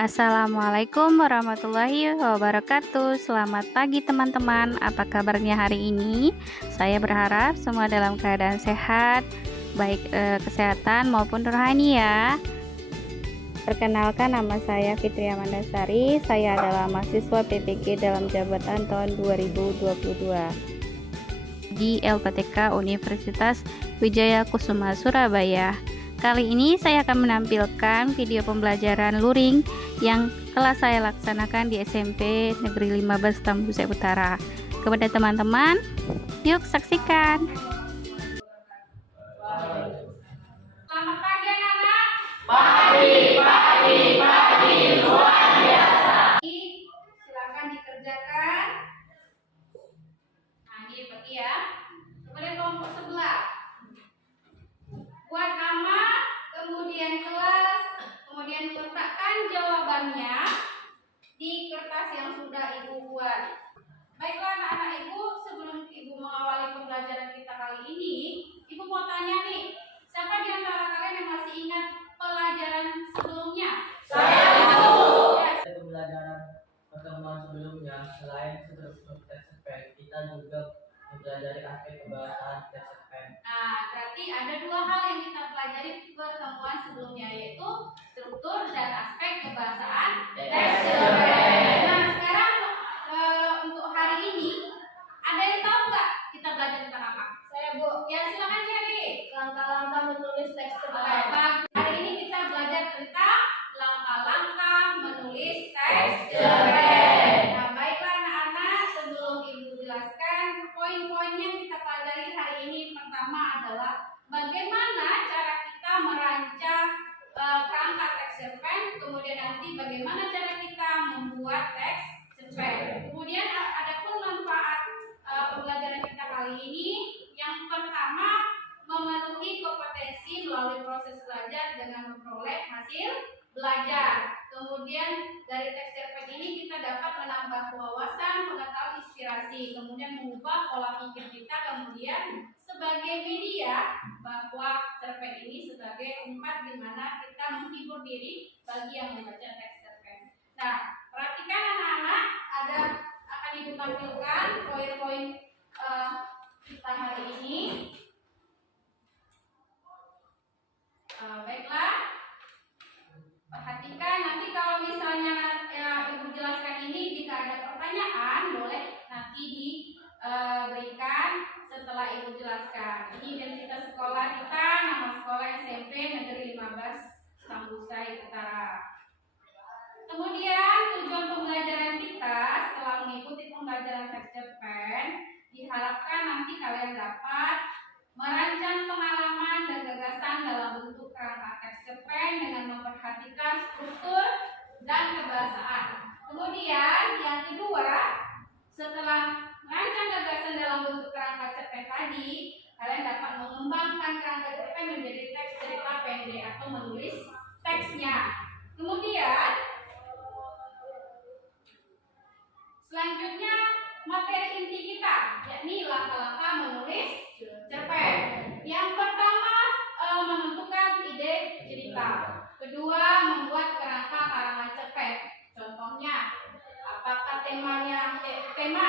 Assalamualaikum warahmatullahi wabarakatuh. Selamat pagi teman-teman. Apa kabarnya hari ini? Saya berharap semua dalam keadaan sehat, baik kesehatan maupun rohani ya. Perkenalkan, nama saya Fitri Amandasari. Saya adalah mahasiswa PPG dalam jabatan tahun 2022 di LPTK Universitas Wijaya Kusuma Surabaya. Kali ini saya akan menampilkan video pembelajaran luring yang telah saya laksanakan di SMP Negeri 15 Tambusai Utara. Kepada teman-teman, yuk saksikan. Selamat pagi anak-anak. Pagi, luar biasa. Silakan dikerjakan. Nah, ini pergi ya. Kepada kelompok sebelah. Buat nama, kemudian kelas, kemudian letakkan jawabannya di kertas yang sudah Ibu buat. Baiklah anak-anak Ibu, sebelum Ibu mengawali pembelajaran kita kali ini, Ibu mau tanya nih, siapa di antara kalian yang masih ingat pelajaran sebelumnya? Saya tahu. Pembelajaran pertemuan sebelumnya, selain struktur teks cerpen, kita juga mempelajari aspek kebahasaan teks cerpen. Nah, berarti ada dua hal yang kita pelajari pertemuan sebelumnya, yaitu struktur dan aspek kebahasaan teks cerpen. Nah, sekarang untuk hari ini, ada yang tahu nggak kita belajar tentang apa? Saya, Bu. Ya, silakan cari. Langkah-langkah menulis teks cerpen. Bagus. Hari ini kita belajar tentang langkah-langkah menulis teks cerpen. Nah, baiklah anak-anak, sebelum Ibu jelaskan poin-poin yang kita pelajari hari ini, pertama adalah bagaimana cara kita merancang kerangka teks cerpen, kemudian nanti bagaimana cara kita membuat teks cerpen. Kemudian adapun manfaat pembelajaran kita kali ini, yang pertama memenuhi kompetensi melalui proses belajar dengan memperoleh hasil belajar. Kemudian dari teks cerpen ini kita dapat menambah wawasan, pengetahuan, inspirasi, kemudian mengubah pola pikir kita, kemudian sebagai media bahwa cerpen ini sebagai tempat di mana kita menghibur diri bagi yang membaca teks cerpen. Nah, perhatikan anak-anak, akan Ibu tampilkan poin-poin kita hari ini. Baiklah, perhatikan nanti kalau misalnya Ibu jelaskan ini, jika ada pertanyaan boleh nanti diberikan setelah Ibu jelaskan. Ini identitas sekolah kita, nama sekolah SMP Negeri 15 Tambusai Utara. Kemudian tujuan pembelajaran kita setelah mengikuti pembelajaran teks cerpen, diharapkan nanti kalian dapat merancang pengalaman dan gagasan dalam bentuk kerangka teks cerpen dengan memperhatikan struktur dan kebahasaan. Kemudian yang kedua, setelah merancang gagasan dalam bentuk kerangka cerpen tadi, kalian dapat mengembangkan kerangka cerpen menjadi teks cerita pendek atau menulis teksnya. Kemudian selanjutnya materi inti kita, yakni langkah-langkah menulis cerpen. Yang pertama menentukan ide cerita. Kedua, membuat kerangka karangan cerpen. Contohnya, apakah tema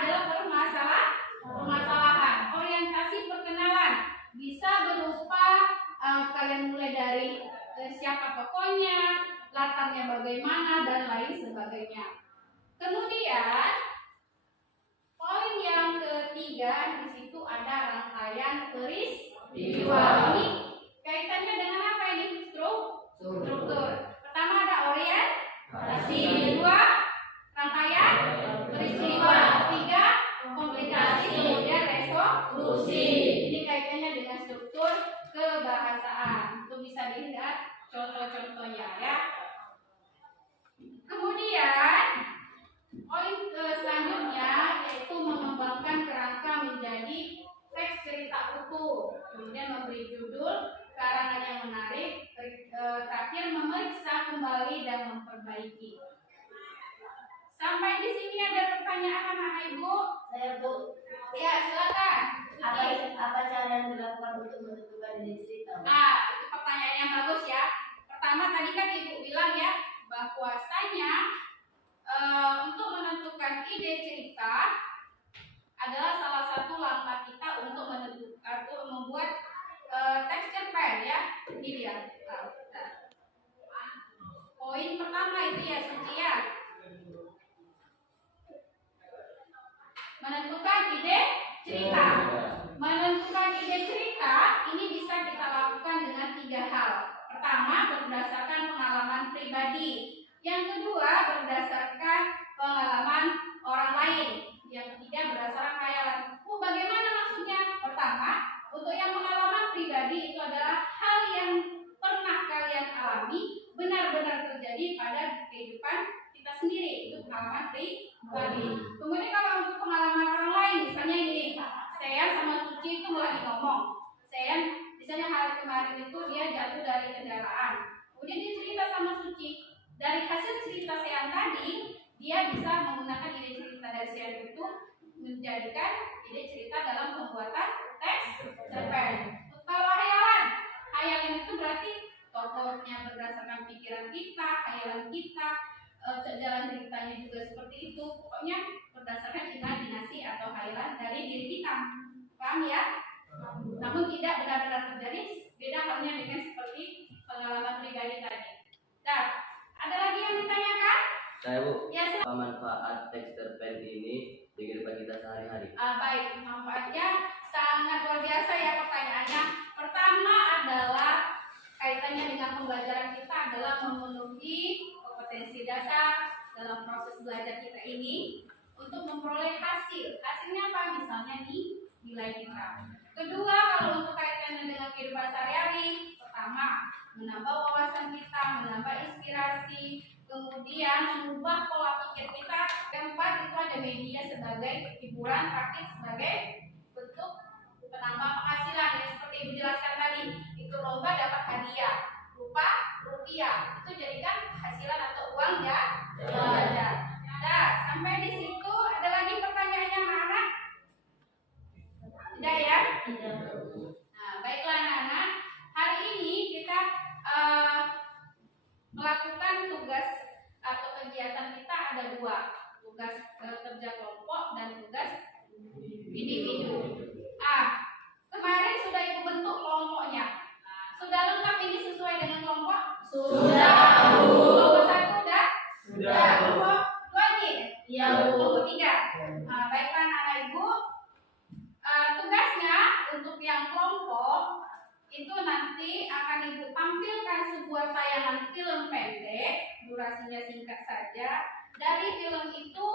adalah permasalahan. Orientasi perkenalan bisa berupa kalian mulai dari siapa tokohnya, latarnya bagaimana, dan lain sebagainya. Kemudian poin yang ketiga, di situ ada rangkaian peristiwa. Ini kaitannya dengan apa ini? Struktur. Pertama ada orientasi, kedua rangkaian peristiwa, ketiga komplikasi, kemudian resolusi. Ini kaitannya dengan struktur kebahasaan. Itu bisa dilihat contoh-contohnya ya. Kemudian poin selanjutnya yaitu mengembangkan kerangka menjadi teks cerita utuh, kemudian memberi judul, karangan yang menarik, terakhir memeriksa kembali dan memperbaiki. Sampai di sini ada pertanyaan anak Ibu? Saya, Bu. Ya, silakan. Apa cara yang dilakukan untuk menentukan ide cerita? Nah, itu pertanyaan yang bagus ya. Pertama tadi kan Ibu bilang ya, bahwasanya adalah salah satu langkah kita untuk menentukan atau membuat texture pen ya. Ini dia. Poin pertama itu ya Suci ya. Menentukan ide cerita. Menentukan ide cerita ini bisa kita lakukan dengan 3 hal. Pertama, berdasarkan pengalaman pribadi. Yang kedua, berdasarkan pengalaman orang lain. Yang ketiga, berdasarkan khayalan. Bagaimana maksudnya? Pertama, untuk yang pengalaman pribadi itu adalah hal yang pernah kalian alami, benar-benar terjadi pada kehidupan kita sendiri. Itu pengalaman pribadi. Kemudian kalau untuk pengalaman orang lain, misalnya ini, saya sama Suci itu lagi ngomong. Saya misalnya hari kemarin itu dia jatuh dari kendaraan. Kemudian dia cerita sama Suci. Dari hasil cerita Sean tadi, dia bisa menggunakan ide cerita dari Sean itu menjadikan ide cerita dalam pembuatan teks cerpen. Kalau hayalan itu berarti tokohnya berdasarkan pikiran kita, hayalan kita, jalan ceritanya juga seperti itu. Pokoknya berdasarkan imajinasi atau hayalan dari diri kita. Paham ya? Namun tidak benar-benar terjadi. Beda halnya dengan seperti pengalaman pribadi tadi. Nah, ada lagi yang ditanyakan? Saya Bu, Ya, apa manfaat texture pen ini di kehidupan kita sehari-hari? baik, manfaatnya sangat luar biasa ya pertanyaannya. Pertama adalah kaitannya dengan pembelajaran kita adalah memenuhi kompetensi dasar dalam proses belajar kita ini untuk memperoleh hasil. Hasilnya apa? Misalnya nih nilai kita. Kedua, kalau untuk kaitannya dengan kehidupan sehari-hari, pertama menambah wawasan kita, menambah inspirasi, kemudian mengubah pola pikir kita. Keempat, itu ada media sebagai hiburan, praktis sebagai bentuk penambah penghasilan. Yang seperti Ibu jelaskan tadi, itu lomba dapat hadiah berupa rupiah. Itu jadikan hasilan atau uang ya. Nah, sampai di situ ada lagi pertanyaannya mana? Tidak ya? Tidak. Nah, baiklah anak-anak. Hari ini kita melakukan tugas atau kegiatan kita ada 2, tugas kerja kelompok dan tugas individu. Kemarin sudah Ibu bentuk kelompoknya. Sudah lengkap ini sesuai dengan kelompok? Sudah, Bu. Kelompok 1 udah? Sudah. Kelompok 2 nih? Iya, Bu. Kelompok 3. Baiklah anak Ibu. Tugasnya untuk yang kelompok itu nanti akan Ibu tampilkan sebuah tayangan film pendek, durasinya singkat saja. Dari film itu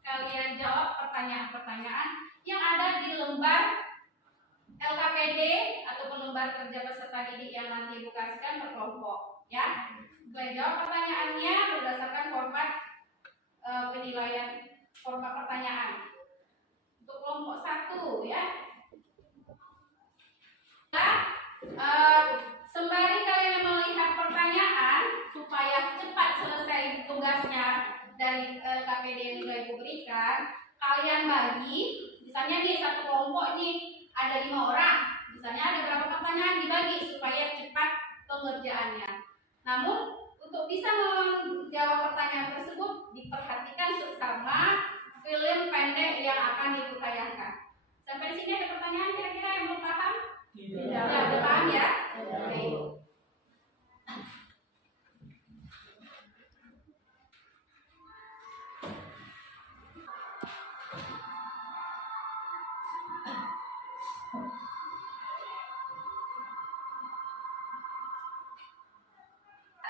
kalian jawab pertanyaan-pertanyaan yang ada di lembar LKPD ataupun lembar kerja peserta didik yang nanti Ibu kasihkan berkelompok, ya. Kalian jawab pertanyaannya berdasarkan format penilaian format pertanyaan. Untuk kelompok 1 ya. Sembari kalian melihat pertanyaan supaya cepat selesai tugasnya dari KPD yang sudah Ibu berikan, kalian bagi, misalnya nih satu kelompok nih ada 5 orang, misalnya ada berapa pertanyaan dibagi supaya cepat pengerjaannya. Namun untuk bisa menjawab pertanyaan tersebut diperhatikan sesama film pendek yang akan Ibu tayangkan. Sampai di sini ada pertanyaan kira-kira yang belum paham? Tidak. Udah paham ya? Baik.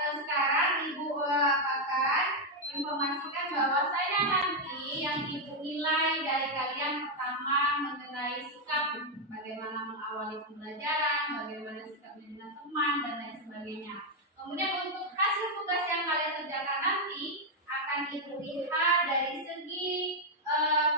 Sekarang Ibu akan informasikan bahwasanya nanti yang Ibu nilai dari kalian pertama mengenai sikap, bagaimana mengawali pembelajaran, bagaimana sikap dengan teman dan lain sebagainya. Kemudian untuk hasil tugas yang kalian kerjakan nanti akan Ibu lihat dari segi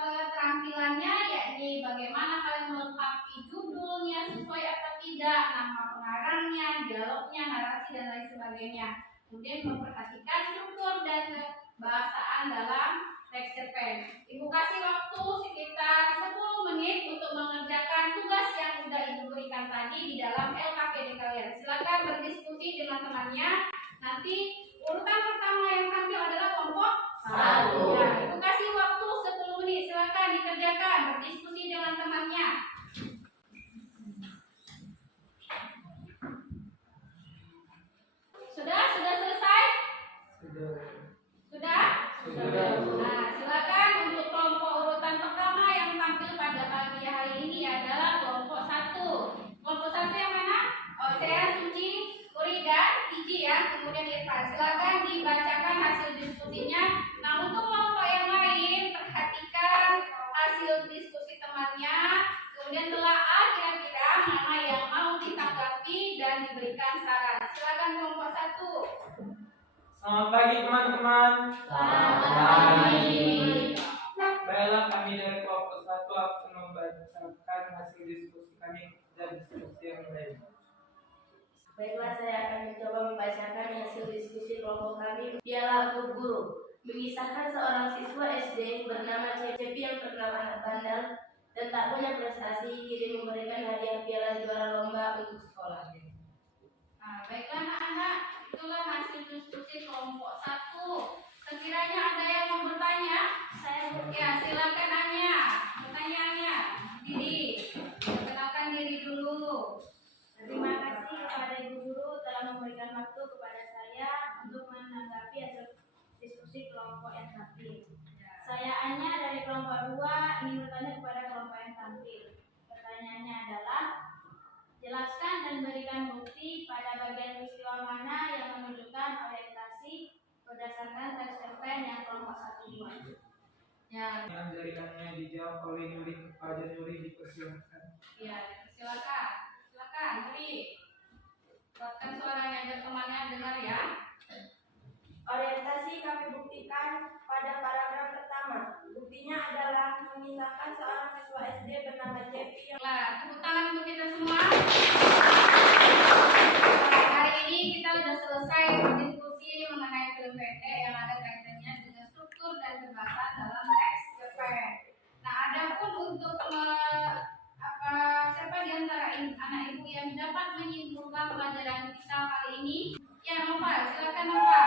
keterampilannya, yakni bagaimana kalian melengkapi judulnya sesuai atau tidak, nama pengarangnya, dialognya, narasi dan lain sebagainya. Kemudian memperhatikan struktur dan kebahasaan dalam teks cerpen. Ibu kasih waktu sekitar 10 menit untuk mengerjakan tugas yang sudah Ibu berikan tadi di dalam LKPD kalian. Silakan berdiskusi dengan temannya. Nanti urutan pertama yang tampil adalah kelompok 1. Ya, Ibu kasih waktu 10 menit. Silakan dikerjakan, berdiskusi diskusinya. Nah, untuk kelompok yang lain, perhatikan hasil diskusi temannya, kemudian telaah kira-kira mana yang mau ditanggapi dan diberikan saran. Silakan kelompok 1. Selamat pagi teman-teman. Selamat pagi. Baiklah, kami dari kelompok 1 akan membacakan hasil diskusi kami dan diskusi yang lain. Baiklah, saya akan mencoba membacakan hasil diskusi kelompok kami. Piala untuk guru. Mengisahkan seorang siswa SD bernama Cepi yang terkenal anak bandel dan tak punya prestasi, kini memberikan hadiah piala juara lomba untuk sekolahnya. Nah, baiklah anak-anak, itulah hasil diskusi kelompok 1. Sekiranya ada yang mau bertanya, ya silakan Anya. Pertanyaannya, diri. Perkenalkan diri dulu. Terima kasih kepada Ibu Guru telah memberikan waktu kepada saya untuk menanggapi hasil diskusi kelompok yang tampil. Saya Anya dari kelompok 2 ingin bertanya kepada kelompok yang tampil. Pertanyaannya adalah, jelaskan dan berikan bukti pada bagian peristiwa mana yang menunjukkan orientasi berdasarkan teks cerpen yang kelompok 1 buat. Ya, Yang jaringannya dijawab oleh Nuri kepada Nuri dipersilakan. ya, silakan. Silakan, Nuri. Kuatkan suaranya agar temannya dengar ya. Orientasi kami buktikan pada paragraf pertama. Buktinya adalah mengisahkan seorang siswa SD bernama Cepi yang Nah, tepuk tangan untuk kita semua. Hari ini kita sudah selesai berdiskusi mengenai film pendek yang ada kaitannya dengan struktur dan kebahasaan dalam teks cerpen. Nah, adapun untuk siapa di antara anak ibu yang dapat menyimpulkan pelajaran kita kali ini? Ya, Nova, silakan Nova.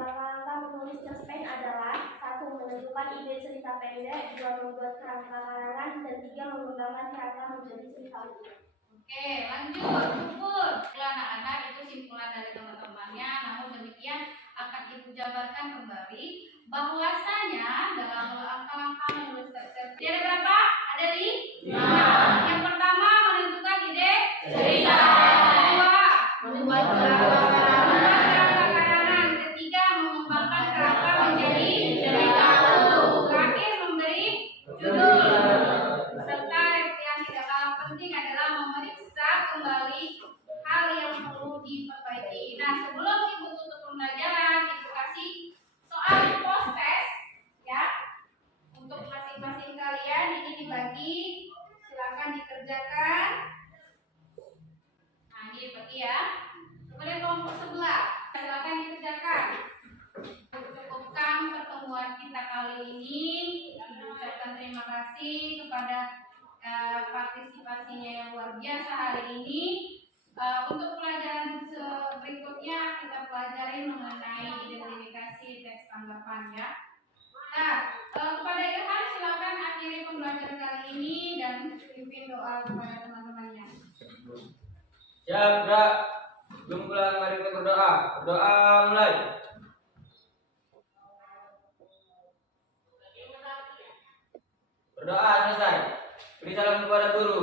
langkah menulis cerpen adalah 1. Menentukan ide cerita pendek, 2. Membuat kerangka karangan, dan 3. Mengembangkan kerangka menjadi cerita utuh. Oke, lanjut. Syukur. Anak-anak itu simpulan dari teman-temannya. Namun demikian akan ibu jabarkan kembali bahwasanya dalam langkah-langkah menulis teks cerpen ada berapa? Ada 5. Yang pertama menentukan ide cerita. Kedua, membuat kerangka karangan. Ketiga, mengembangkan kerangka menjadi cerita utuh. Terakhir, memberi judul. Serta yang tidak kalah penting adalah memeriksa kembali hal yang perlu diperbaiki. Nah, sebelum ibu tutup pembelajaran, ibu kasih soal post test ya untuk masing-masing kalian. Ini dibagi, silakan dikerjakan. Nah, ini dibagi ya. Kemudian kelompok sebelah, silakan dikerjakan. Cukupkan pertemuan kita kali ini. Ibu ucapkan terima kasih kepada partisipasinya yang luar biasa hari ini. Untuk pelajaran berikutnya kita pelajari mengenai identifikasi teks tanggapan ya. Nah, kepada Ilham silakan akhiri pembelajaran kali ini dan pimpin doa kepada teman-temannya. Siap, gerak. Belum pulang, mari kita berdoa. Berdoa mulai. Berdoa selesai. Beri salam kepada guru.